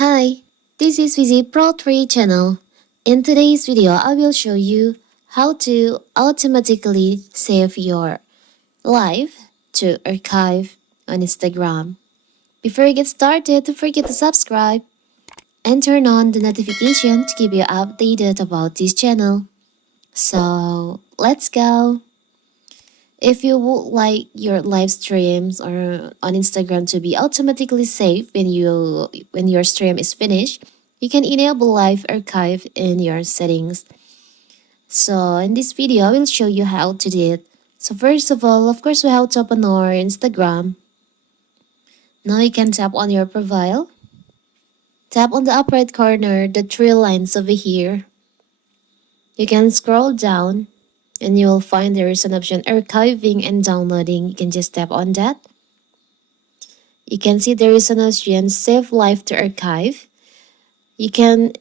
Hi, this is Visit Pro 3 channel. In today's video, I will show you how to automatically save your live to archive on Instagram. Before you get started, don't forget to subscribe and turn on the notification to keep you updated about this channel. So, let's go! If you would like your live streams or on Instagram to be automatically saved when your stream is finished, you can enable live archive in your settings. So in this video, I will show you how to do it. So first of all, of course, we have to open our Instagram. Now you can tap on your profile. Tap on the upper right corner, the three lines over here. You can scroll down and you will find there is an option archiving and downloading. You can just tap on that. You can see there is an option save live to archive. You can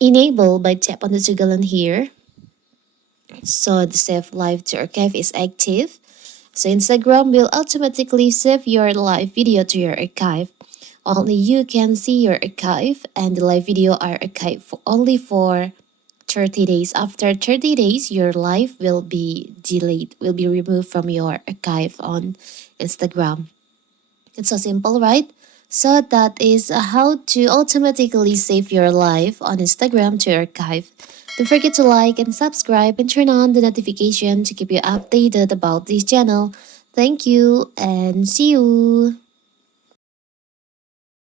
enable by tap on the toggle on here. So the save live to archive is active. So Instagram will automatically save your live video to your archive. Only you can see your archive, and the live video are archived only for 30 days. After 30 days, your live will be removed from your archive on Instagram. It's so simple, right? So that is how to automatically save your live on Instagram to archive. Don't forget to like and subscribe and turn on the notification to keep you updated about this channel. Thank you and see you!